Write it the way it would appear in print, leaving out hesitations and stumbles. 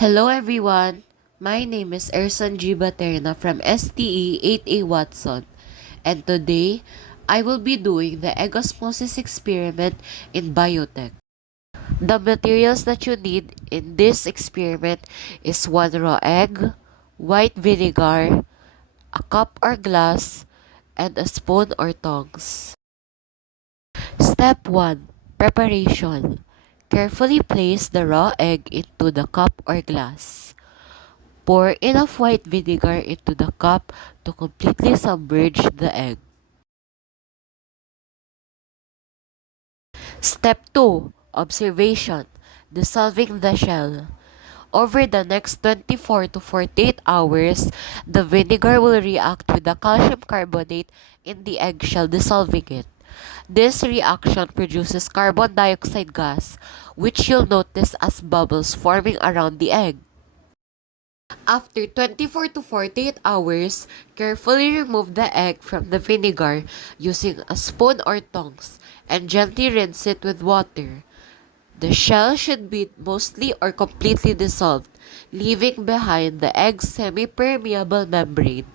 Hello everyone, my name is Erson G. Baterna from STE 8A Watson, and today I will be doing the egg osmosis experiment in biotech. The materials that you need in this experiment is one raw egg, white vinegar, a cup or glass, and a spoon or tongs. Step 1. Preparation. Carefully place the raw egg into the cup or glass. Pour enough white vinegar into the cup to completely submerge the egg. Step 2. Observation. Dissolving the shell. Over the next 24 to 48 hours, the vinegar will react with the calcium carbonate in the eggshell, dissolving it. This reaction produces carbon dioxide gas, which you'll notice as bubbles forming around the egg. After 24 to 48 hours, carefully remove the egg from the vinegar using a spoon or tongs and gently rinse it with water. The shell should be mostly or completely dissolved, leaving behind the egg's semi-permeable membrane.